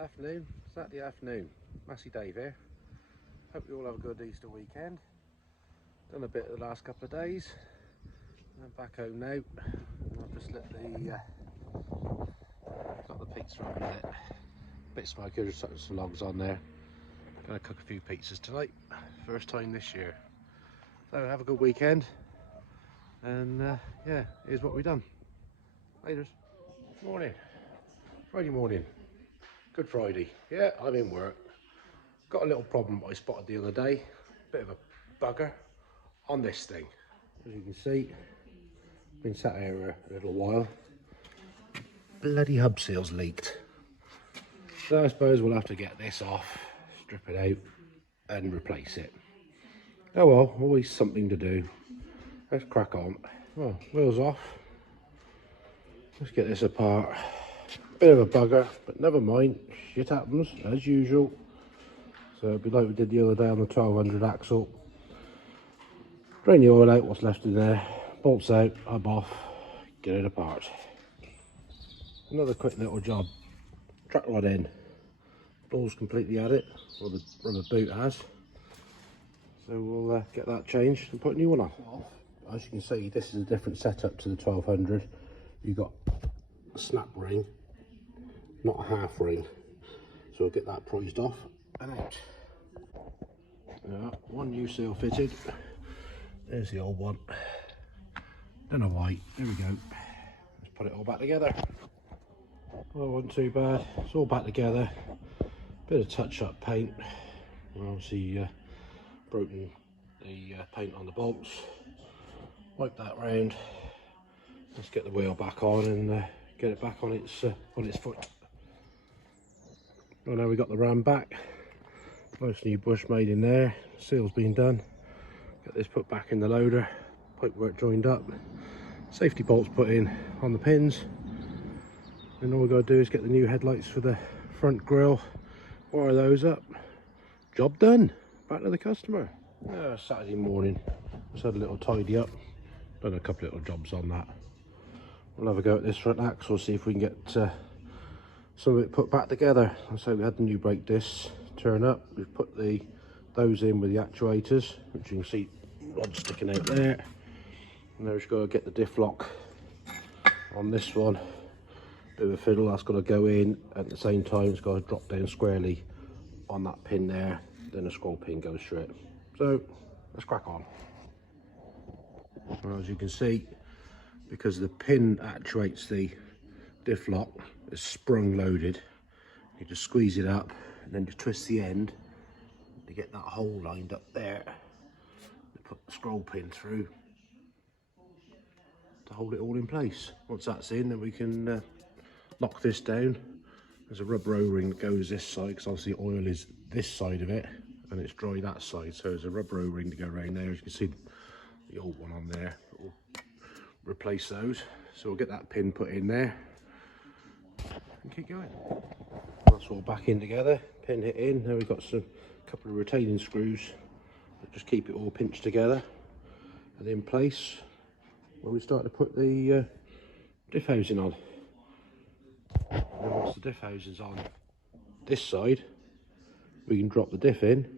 Afternoon, Saturday afternoon. Massey Dave here. Hope you all have a good Easter weekend. Done a bit the last couple of days. I'm back home now. And I've just let got the pizza up a bit. Bit smoky, just putting some logs on there. Gonna cook a few pizzas tonight. First time this year. So have a good weekend. And yeah, here's what we've done. Later. Morning. Friday morning. Good Friday. Yeah, I'm in work. Got a little problem I spotted the other day. Bit of a bugger on this thing. As you can see, been sat here a little while. Bloody hub seal's leaked. So I suppose we'll have to get this off, strip it out and replace it. Oh well, always something to do. Let's crack on. Well, wheels off. Let's get this apart. Bit of a bugger, but never mind. Shit happens, as usual. So it'll be like we did the other day on the 1200 axle. Drain the oil out, what's left in there. Bolts out, hub off, get it apart. Another quick little job. Track rod in. Ball's completely at it, or the rubber boot has. So we'll get that changed and put a new one on. As you can see, this is a different setup to the 1200. You've got a snap ring, not a half ring. So we'll get that prized off and out. One new seal fitted. There's the old one. Then a white. There we go. Let's put it all back together. Well, it wasn't too bad. It's all back together. Bit of touch-up paint. Obviously broken the paint on the bolts. Wipe that round. Let's get the wheel back on and get it back on its foot. Well, now we got the ram back. Nice new bush made in there. Seal's been done. Get this put back in the loader. Pipework joined up. Safety bolts put in on the pins. And all we've got to do is get the new headlights for the front grille. Wire those up. Job done. Back to the customer. Saturday morning. Just had a little tidy up. Done a couple little jobs on that. We'll have a go at this front axle, see if we can get some of it put back together. So we had the new brake discs turn up. We've put those in with the actuators, which you can see rod sticking out there. And now we've got to get the diff lock on this one. Bit of a fiddle, that's got to go in at the same time. It's got to drop down squarely on that pin there. Then a scroll pin goes through it. So let's crack on. Well, as you can see, because the pin actuates the diff lock, it's sprung loaded. You just squeeze it up and then just twist the end to get that hole lined up there. Put the scroll pin through to hold it all in place. Once that's in, then we can lock this down. There's a rubber O-ring that goes this side, because obviously oil is this side of it and it's dry that side. So there's a rubber O-ring to go around there. As you can see, the old one on there. We'll replace those. So we'll get that pin put in there and keep going. That's all back in together, pin it in. Now we've got a couple of retaining screws that just keep it all pinched together and in place when we start to put the diff housing on. And then once the diff housing's on this side, we can drop the diff in.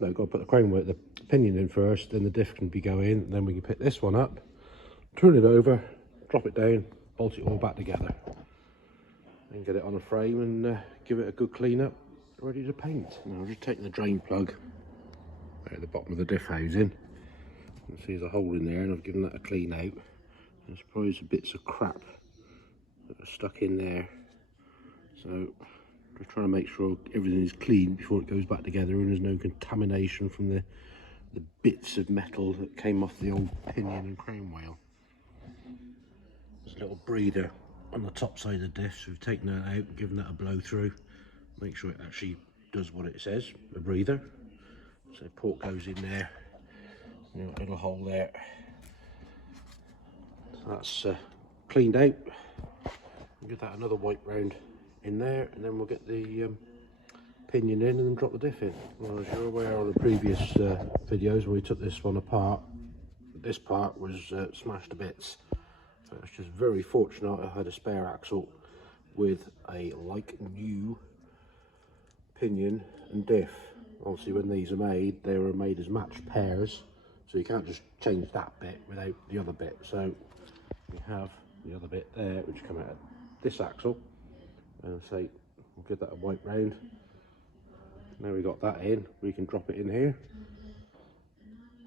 No, we've got to put the crownwork, the pinion in first, then the diff can be going, and then we can pick this one up, turn it over, drop it down, bolt it all back together. And get it on a frame and give it a good clean up, ready to paint. Now I'm just taking the drain plug out at the bottom of the diff housing. You can see there's a hole in there and I've given that a clean out. There's probably some bits of crap that are stuck in there. So just trying to make sure everything is clean before it goes back together and there's no contamination from the bits of metal that came off the old pinion and crown wheel. There's a little breather on the top side of the diff, so we've taken that out and given that a blow through. Make sure it actually does what it says, a breather. So port goes in there, little hole there. So that's cleaned out. We'll give that another wipe round in there, and then we'll get the pinion in and then drop the diff in. Well, as you're aware on the previous videos when we took this one apart, this part was smashed to bits. So it's just very fortunate I had a spare axle with a like new pinion and diff. Obviously when these are made, they were made as matched pairs, so you can't just change that bit without the other bit. So we have the other bit there which come out of this axle, and say we'll give that a wipe round. Now we got that in, we can drop it in here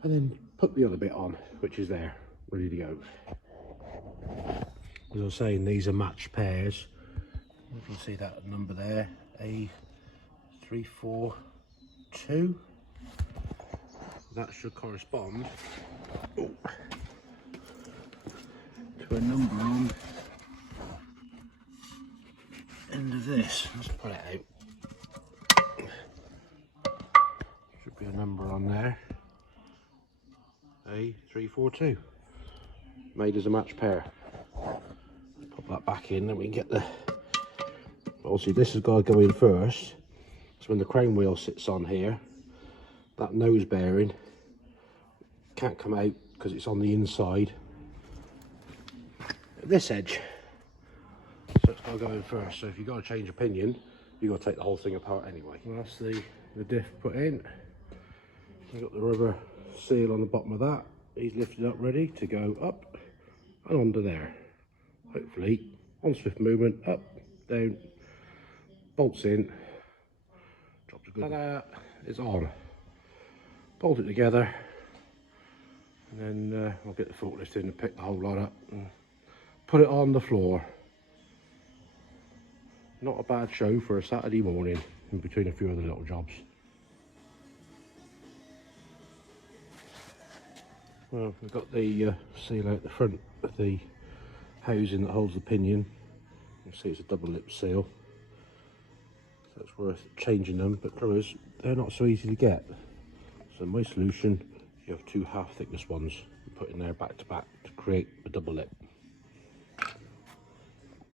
and then put the other bit on, which is there ready to go. As I was saying, these are matched pairs. You can see that number there, A342. That should correspond to a number on end of this. Let's pull it out. Should be a number on there, A342. Made as a match pair. Pop that back in, then we can get the. Obviously, this has got to go in first. So when the crane wheel sits on here, that nose bearing can't come out because it's on the inside at this edge. So it's got to go in first. So if you've got to change a pinion, you've got to take the whole thing apart anyway. Well, that's the diff put in. We've got the rubber seal on the bottom of that. He's lifted up, ready to go up and onto there. Hopefully, on swift movement, up, down, bolts in, drops a good. Ta-da! It's on. Bolt it together, and then I'll get the forklift in and pick the whole lot up and put it on the floor. Not a bad show for a Saturday morning in between a few other little jobs. Well, we've got the seal out the front of the housing that holds the pinion. You can see it's a double lip seal, so it's worth changing them, but the trouble is they're not so easy to get. So my solution, you have two half thickness ones, put in there back to back to create a double lip.